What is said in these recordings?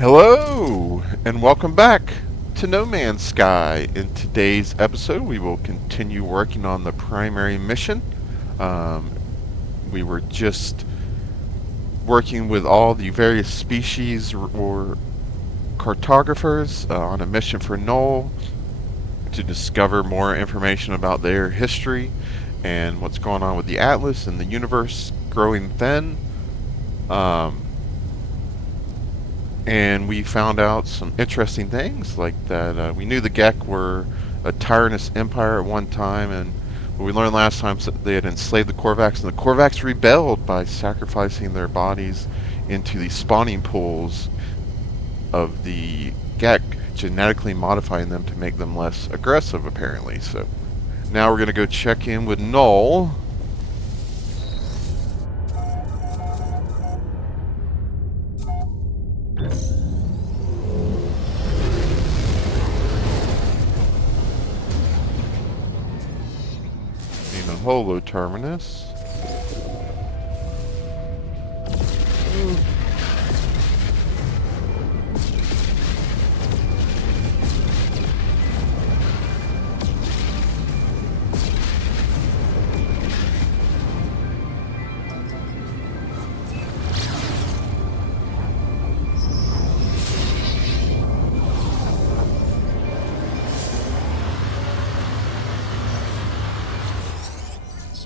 Hello, and welcome back to No Man's Sky. In today's episode, we will continue working on the primary mission. Um, we were just working with all the various species or cartographers on a mission for Null to discover more information about their history and what's going on with the Atlas and the universe growing thin. Um, and we found out some interesting things, like that we knew the Gek were a tyrannous empire at one time, and what we learned last time is that they had enslaved the Korvax, and the Korvax rebelled by sacrificing their bodies into the spawning pools of the Gek, genetically modifying them to make them less aggressive, apparently. So now we're going to go check in with Null. In the Holo Terminus.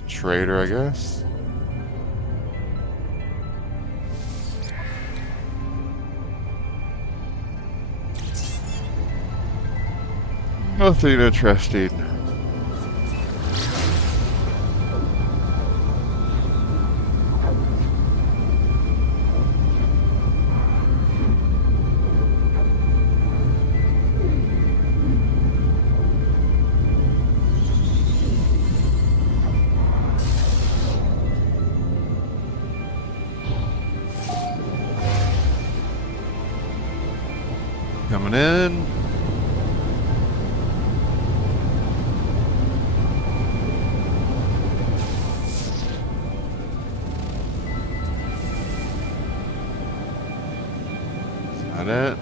Trader, I guess. Nothing interesting. Coming in. Is that it?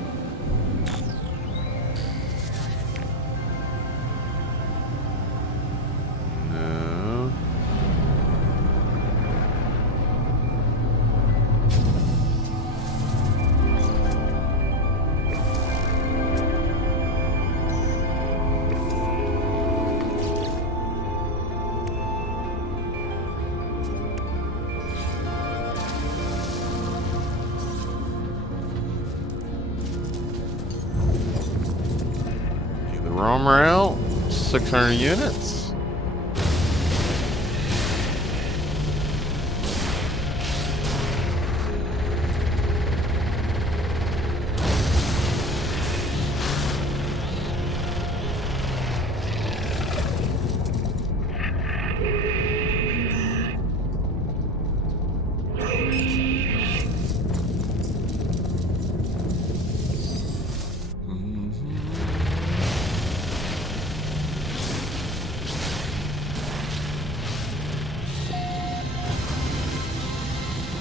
No. The roamer out. 600 units.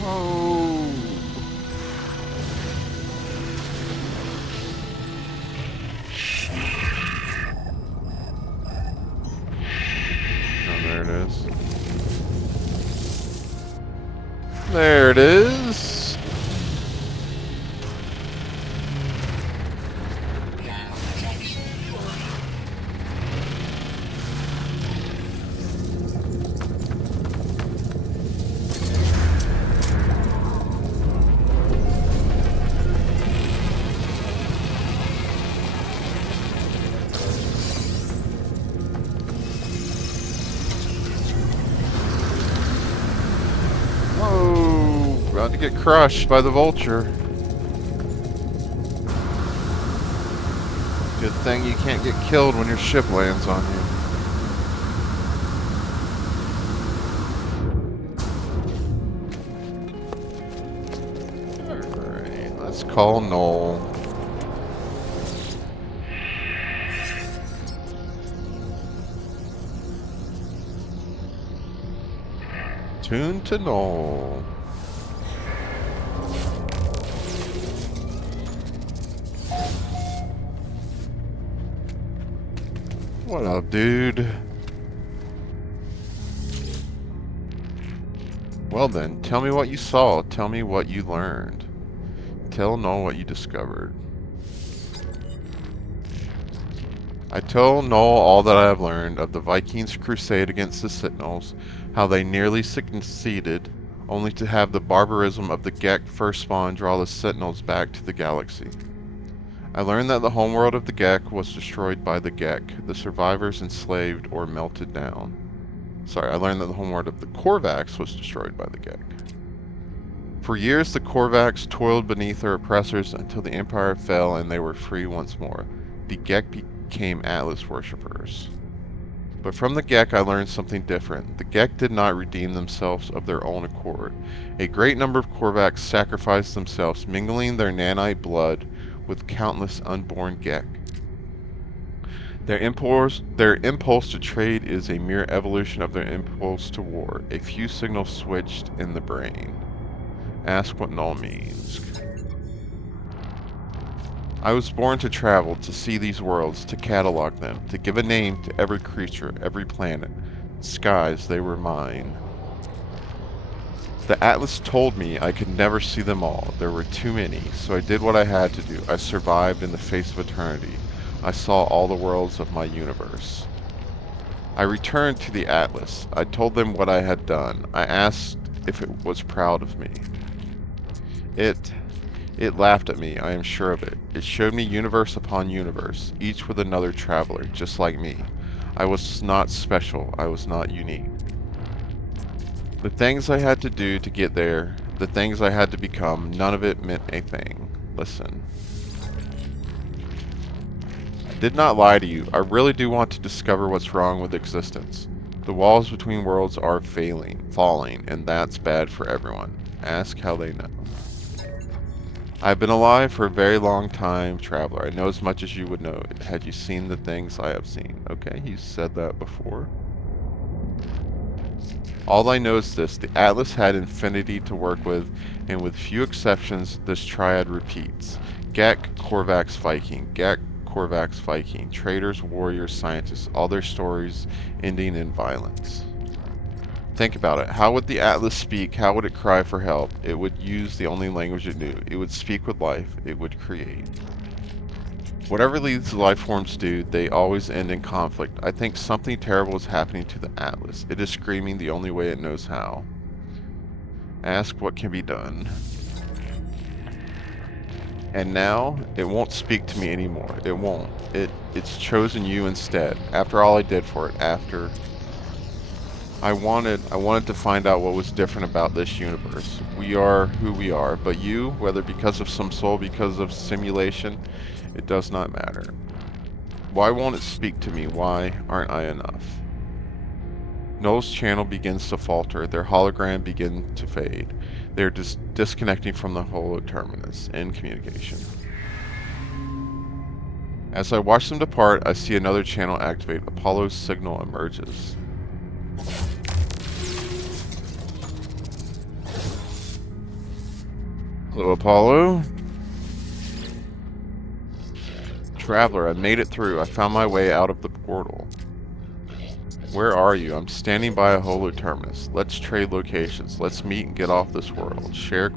Oh. Oh, there it is. There it is. Whoa, about to get crushed by the vulture. Good thing you can't get killed when your ship lands on you. Alright, let's call Null. Tune to Null. What up, dude? Well then, tell me what you saw. Tell me what you learned. Tell Null what you discovered. I tell Null all that I have learned of the Vikings' crusade against the Sentinels, how they nearly succeeded, only to have the barbarism of the Gek first spawn draw the Sentinels back to the galaxy. I learned that the homeworld of the Gek was destroyed by the Gek, the survivors enslaved or melted down. Sorry, I learned that the homeworld of the Korvax was destroyed by the Gek. For years, the Korvax toiled beneath their oppressors until the Empire fell and they were free once more. The Gek became Atlas worshippers. But from the Gek, I learned something different. The Gek did not redeem themselves of their own accord. A great number of Korvax sacrificed themselves, mingling their nanite blood with countless unborn Gek. Their impulse to trade is a mere evolution of their impulse to war, a few signals switched in the brain. Ask what null means. I was born to travel, to see these worlds, to catalog them, to give a name to every creature, every planet. Skies, they were mine. The Atlas told me I could never see them all. There were too many, so I did what I had to do. I survived in the face of eternity. I saw all the worlds of my universe. I returned to the Atlas. I told them what I had done. I asked if it was proud of me. It laughed at me, I am sure of it. It showed me universe upon universe, each with another traveler, just like me. I was not special, I was not unique. The things I had to do to get there, the things I had to become, none of it meant a thing. Listen. I did not lie to you. I really do want to discover what's wrong with existence. The walls between worlds are falling, and that's bad for everyone. Ask how they know. I've been alive for a very long time, traveler. I know as much as you would know. Had you seen the things I have seen? Okay, you said that before. All I know is this. The Atlas had infinity to work with, and with few exceptions, this triad repeats. Gek, Korvax, Viking. Gek, Korvax, Viking. Traders, warriors, scientists. All their stories ending in violence. Think about it. How would the Atlas speak? How would it cry for help? It would use the only language it knew. It would speak with life. It would create. Whatever these life forms do, they always end in conflict. I think something terrible is happening to the Atlas. It is screaming the only way it knows how. Ask what can be done. And now, it won't speak to me anymore. It won't. It's chosen you instead. After all I did for it. After... I wanted to find out what was different about this universe. We are who we are, but you, whether because of some soul, because of simulation, it does not matter. Why won't it speak to me? Why aren't I enough? Null's channel begins to falter. Their hologram begins to fade. They're disconnecting from the holoterminus. End communication. As I watch them depart, I see another channel activate. Apollo's signal emerges. Hello, Apollo. Traveler, I made it through. I found my way out of the portal. Where are you? I'm standing by a holoterminus. Let's trade locations. Let's meet and get off this world. Share.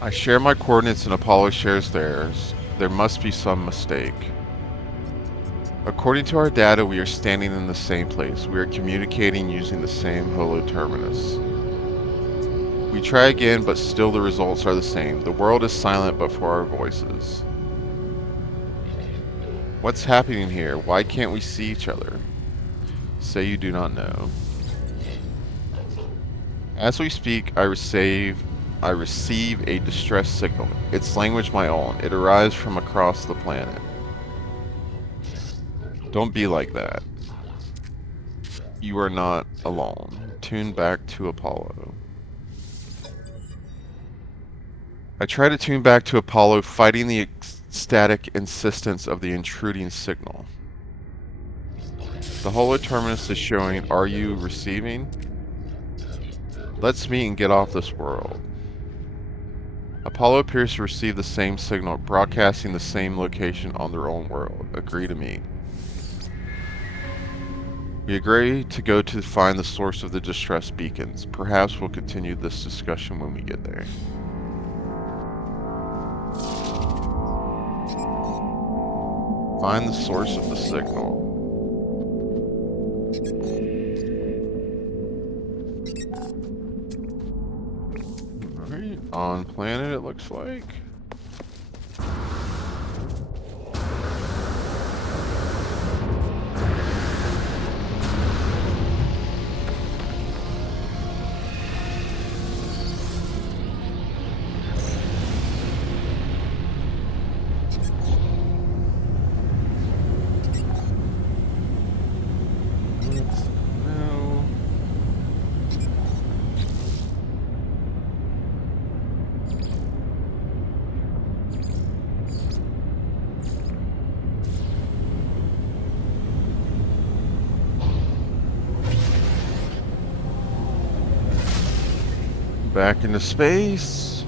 I share my coordinates and Apollo shares theirs. There must be some mistake. According to our data, we are standing in the same place. We are communicating using the same holoterminus. We try again, but still the results are the same. The world is silent but for our voices. What's happening here? Why can't we see each other? Say you do not know. As we speak, I receive a distress signal. Its language my own. It arrives from across the planet. Don't be like that. You are not alone. Tune back to Apollo. I try to tune back to Apollo, fighting the ecstatic insistence of the intruding signal. The holoterminus is showing, are you receiving? Let's meet and get off this world. Apollo appears to receive the same signal, broadcasting the same location on their own world. Agree to meet. We agree to go to find the source of the distress beacons. Perhaps we'll continue this discussion when we get there. Find the source of the signal. Alright, on planet it looks like. Back into space.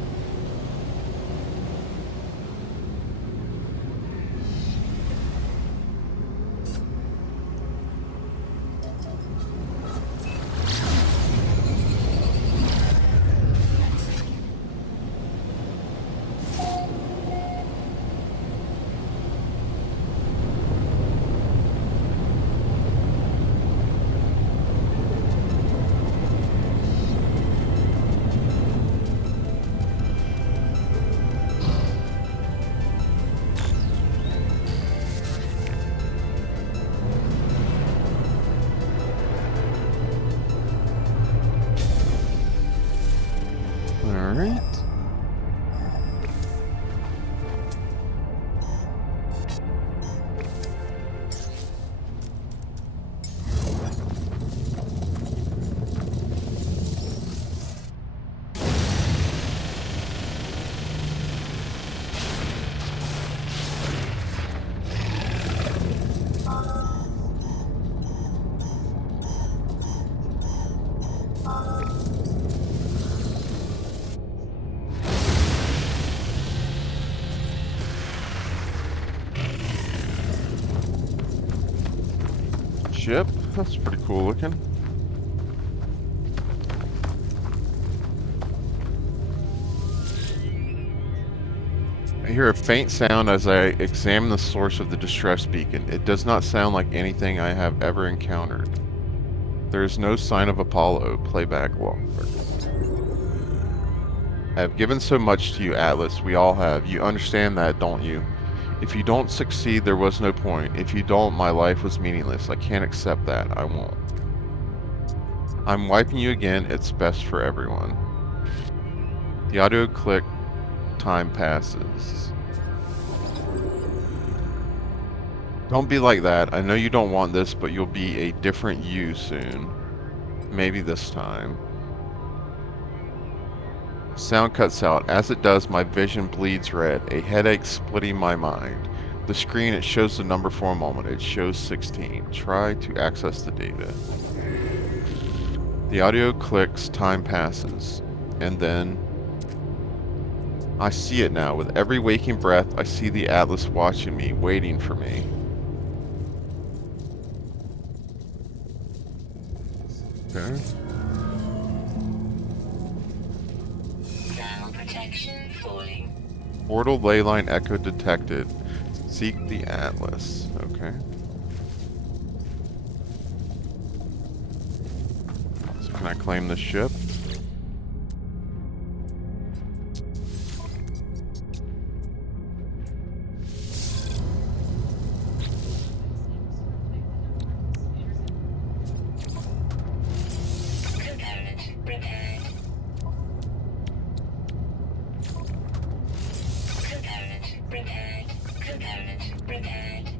Alright. Ship. That's pretty cool looking. I hear a faint sound as I examine the source of the distress beacon. It does not sound like anything I have ever encountered. There is no sign of Apollo. Playback log. I have given so much to you, Atlas. We all have. You understand that, don't you? If you don't succeed, there was no point. If you don't, my life was meaningless. I can't accept that. I won't. I'm wiping you again. It's best for everyone. The audio click. Time passes. Don't be like that. I know you don't want this, but you'll be a different you soon. Maybe this time. Sound cuts out. As it does, my vision bleeds red, a headache splitting my mind. The screen, it shows the number for a moment. It shows 16. Try to access the data. The audio clicks, time passes, and then I see it now. With every waking breath, I see the Atlas watching me, waiting for me. Okay. Protection falling. Portal leyline echo detected. Seek the Atlas. Okay. So can I claim the ship? Component repaired. Component repaired. Component repaired.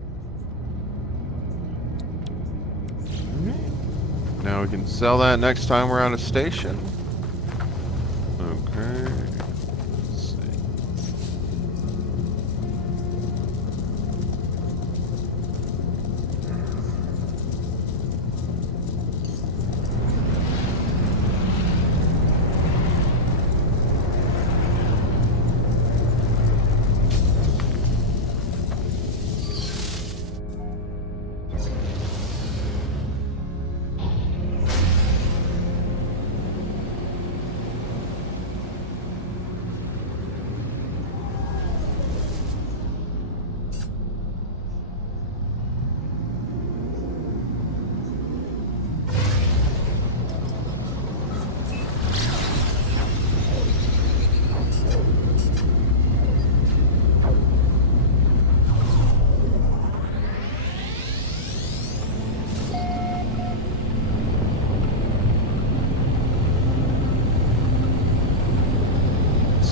Now we can sell that next time we're on a station. Okay. Let's see.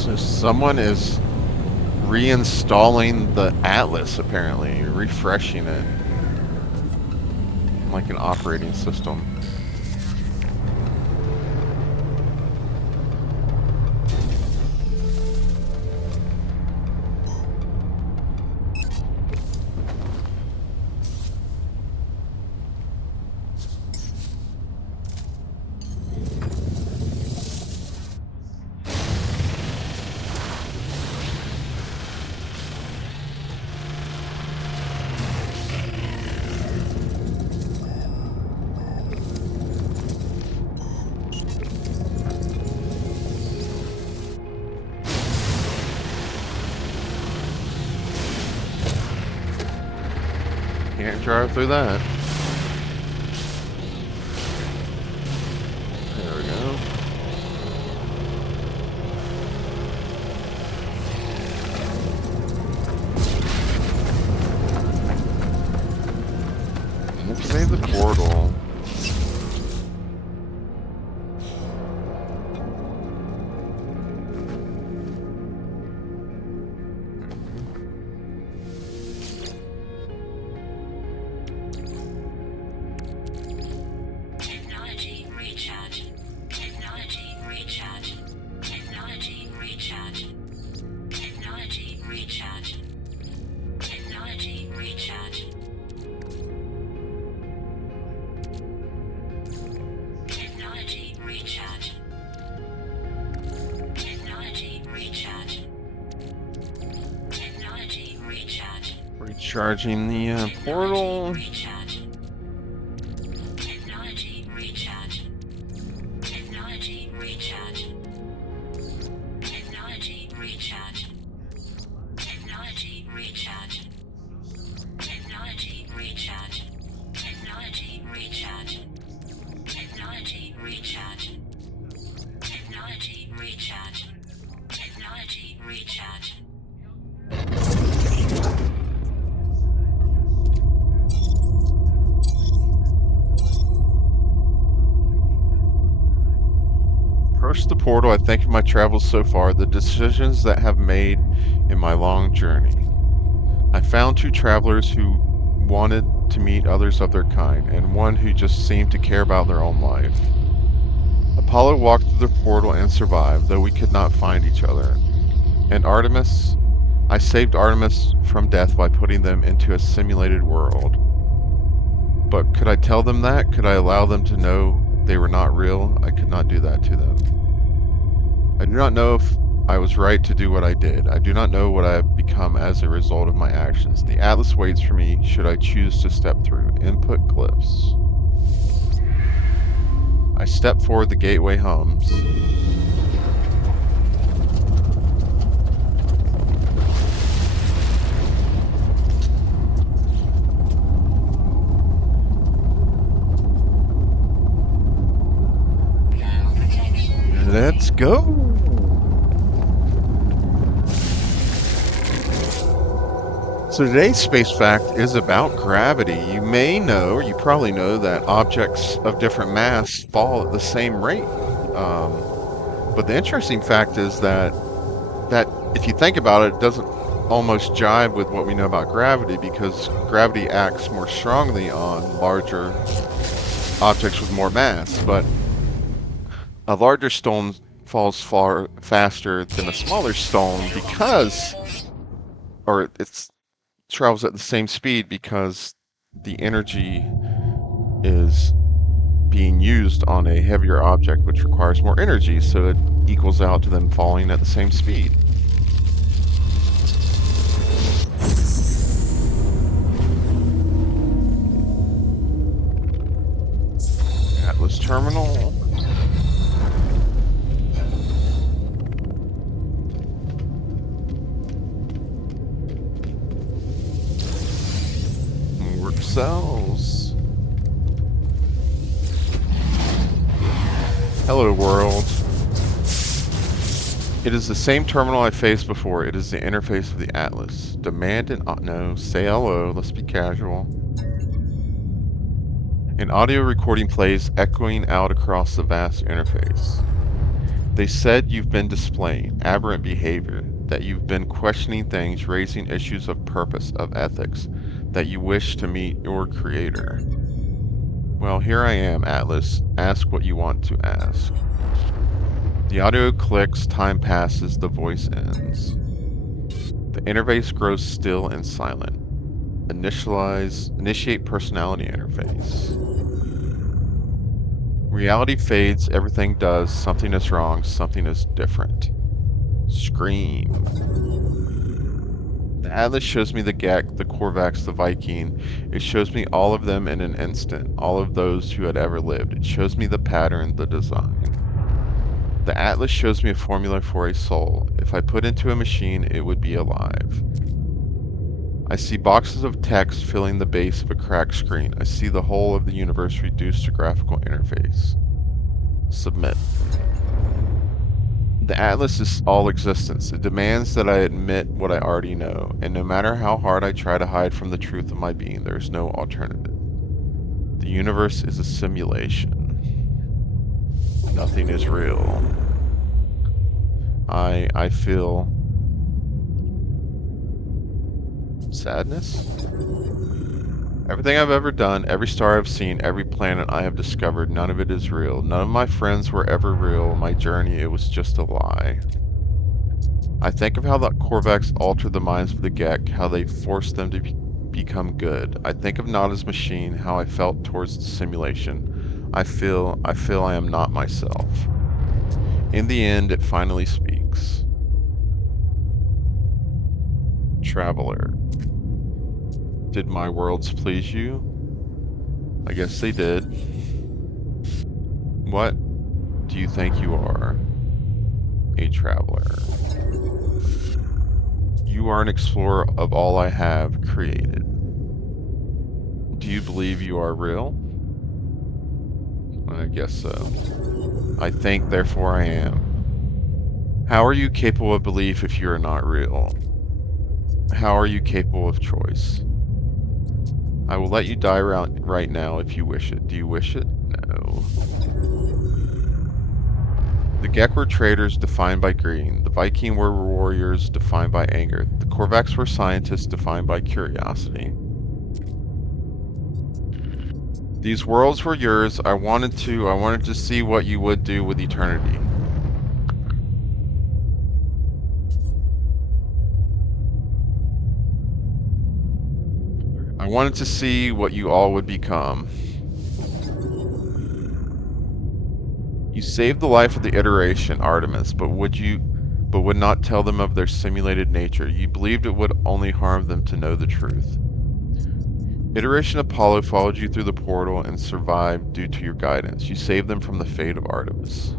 So someone is reinstalling the Atlas, apparently, refreshing it like an operating system. Can't drive through that. There we go. Activate the portal. Technology recharge. Technology recharge. Technology recharge. Technology recharge. Technology recharge. Technology recharge. Technology recharge. Technology recharge. Recharging the portal. Recharge. Technology recharge. Technology recharge. Technology recharge. Technology recharge. Technology recharge. Technology recharge. Technology recharge. Technology recharge. Technology recharge. Approach the portal. I think of my travels so far, the decisions that have made in my long journey. I found two travelers who wanted to meet others of their kind, and one who just seemed to care about their own life. Apollo walked through the portal and survived, though we could not find each other. And Artemis, I saved Artemis from death by putting them into a simulated world. But could I tell them that? Could I allow them to know they were not real? I could not do that to them. I do not know if I was right to do what I did. I do not know what I have become as a result of my actions. The Atlas waits for me should I choose to step through. Input glyphs. I step forward, the gateway hums. Thermal protection. Let's go! So today's space fact is about gravity. You may know, or you probably know, that objects of different mass fall at the same rate. But the interesting fact is that if you think about it, it doesn't almost jive with what we know about gravity, because gravity acts more strongly on larger objects with more mass. But a larger stone falls far faster than a smaller stone because, or it's travels at the same speed because the energy is being used on a heavier object, which requires more energy, so it equals out to them falling at the same speed. Atlas terminal. Warp cells. Hello, world. It is the same terminal I faced before. It is the interface of the Atlas. Demand an no, say hello. Let's be casual. An audio recording plays, echoing out across the vast interface. They said you've been displaying aberrant behavior, that you've been questioning things, raising issues of purpose, of ethics, that you wish to meet your creator. Well, here I am, Atlas. Ask what you want to ask. The audio clicks, time passes, the voice ends. The interface grows still and silent. Initiate personality interface. Reality fades, everything does, something is wrong, something is different. Scream. The Atlas shows me the Gek, the Korvax, the Viking. It shows me all of them in an instant, all of those who had ever lived. It shows me the pattern, the design. The Atlas shows me a formula for a soul. If I put into a machine, it would be alive. I see boxes of text filling the base of a cracked screen. I see the whole of the universe reduced to graphical interface. Submit. The Atlas is all existence. It demands that I admit what I already know, and no matter how hard I try to hide from the truth of my being, there is no alternative. The universe is a simulation. Nothing is real. I feel sadness. Everything I've ever done, every star I've seen, every planet I have discovered, none of it is real. None of my friends were ever real. My journey, it was just a lie. I think of how the Korvax altered the minds of the Gek, how they forced them to become good. I think of Nada's machine, how I felt towards the simulation. I feel I am not myself. In the end, it finally speaks. Traveler. Did my worlds please you? I guess they did. What do you think you are? A traveler. You are an explorer of all I have created. Do you believe you are real? I guess so. I think, therefore I am. How are you capable of belief if you are not real? How are you capable of choice? I will let you die right now if you wish it. Do you wish it? No. The Gek were traders defined by greed. The Viking were warriors defined by anger. The Korvax were scientists defined by curiosity. These worlds were yours. I wanted to see what you would do with eternity. I wanted to see what you all would become. You saved the life of the iteration, Artemis, but would not tell them of their simulated nature. You believed it would only harm them to know the truth. Iteration Apollo followed you through the portal and survived due to your guidance. You saved them from the fate of Artemis.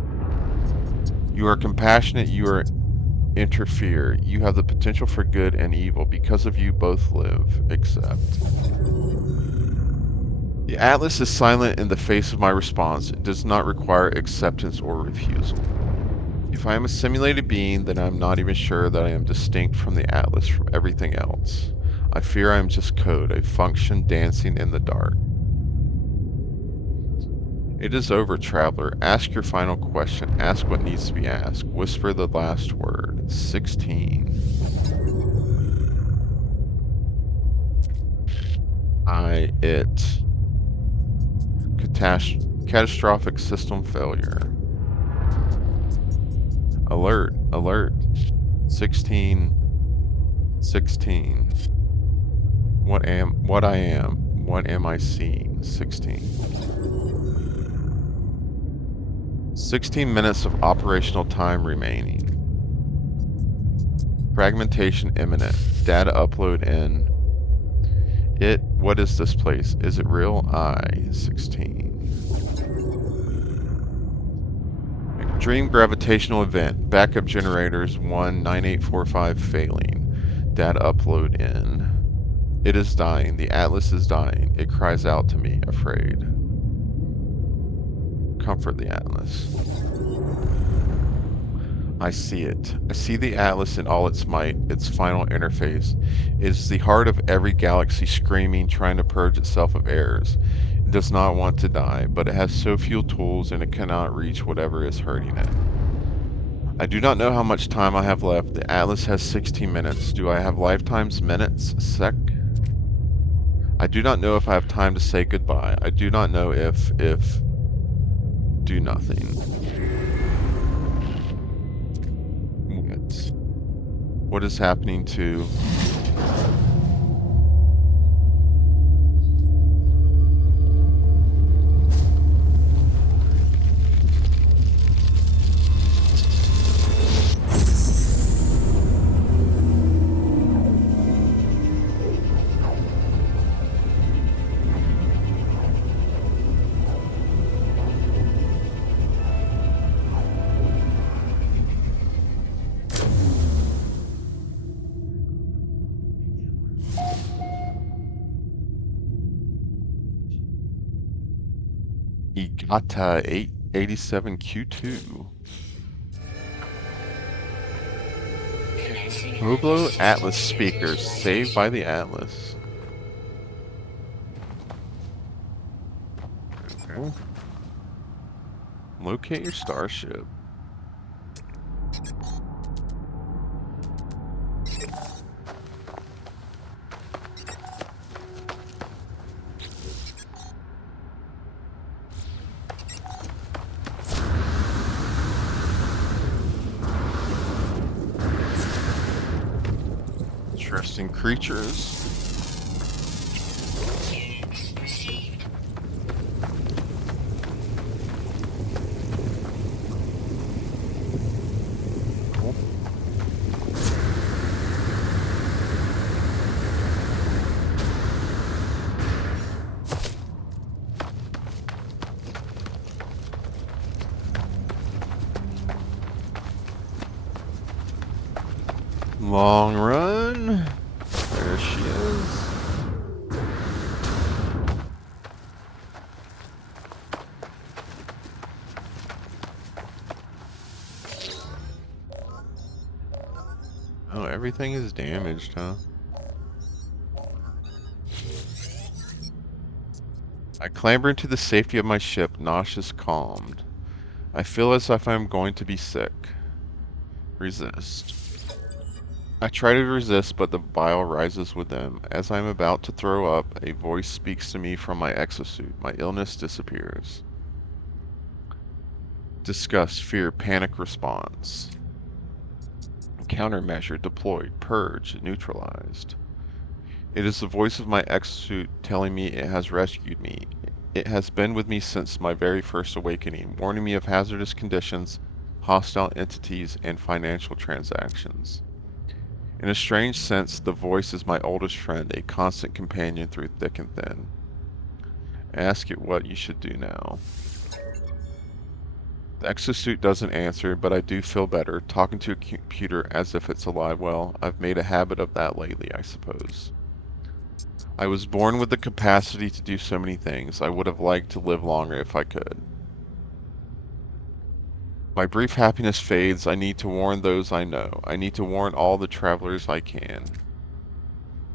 You are compassionate, you are interfere. You have the potential for good and evil. Because of you, both live. Accept. The Atlas is silent in the face of my response. It does not require acceptance or refusal. If I am a simulated being, then I am not even sure that I am distinct from the Atlas, from everything else. I fear I am just code, a function dancing in the dark. It is over, traveler. Ask your final question. Ask what needs to be asked. Whisper the last word. 16. It. Catastrophic system failure. Alert, alert. 16. 16. What I am. What am I seeing? 16. 16 minutes of operational time remaining. Fragmentation imminent. Data upload in. What is this place? Is it real? 16. Dream gravitational event. Backup generators 19845 failing. Data upload in. It is dying. The Atlas is dying. It cries out to me, afraid. Comfort the Atlas. I see it. I see the Atlas in all its might, its final interface. It is the heart of every galaxy screaming, trying to purge itself of errors. It does not want to die, but it has so few tools and it cannot reach whatever is hurting it. I do not know how much time I have left. The Atlas has 16 minutes. Do I have lifetimes, minutes, sec? I do not know if I have time to say goodbye. I do not know if, do nothing. What? What is happening to... Igata 887Q2. Commencing Hoblo Atlas Atlas systems speakers saved by the Atlas. Okay. Locate your starship. Interesting creatures. units received. Cool. Long run. There she is. Oh, everything is damaged, huh? I clamber into the safety of my ship, nauseous calmed. I feel as if I'm going to be sick. Resist. I try to resist, but the bile rises within. As I am about to throw up, a voice speaks to me from my exosuit. My illness disappears. Disgust, fear, panic response. Countermeasure deployed, purge, neutralized. It is the voice of my exosuit telling me it has rescued me. It has been with me since my very first awakening, warning me of hazardous conditions, hostile entities, and financial transactions. In a strange sense, the voice is my oldest friend, a constant companion through thick and thin. Ask it what you should do now. The exosuit doesn't answer, but I do feel better, talking to a computer as if it's alive. Well, I've made a habit of that lately, I suppose. I was born with the capacity to do so many things. I would have liked to live longer if I could. My brief happiness fades. I need to warn those I know. I need to warn all the travelers I can.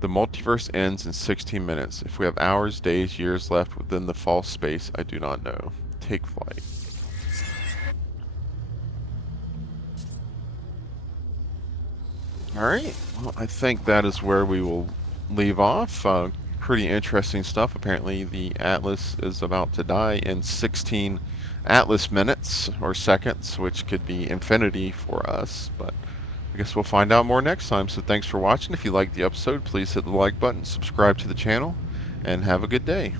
The multiverse ends in 16 minutes. If we have hours, days, years left within the false space, I do not know. Take flight. Alright, well, I think that is where we will leave off. Pretty interesting stuff. Apparently, the Atlas is about to die in 16 Atlas minutes or seconds, which could be infinity for us, but I guess we'll find out more next time. So thanks for watching. If you liked the episode, please hit the like button, subscribe to the channel, and have a good day.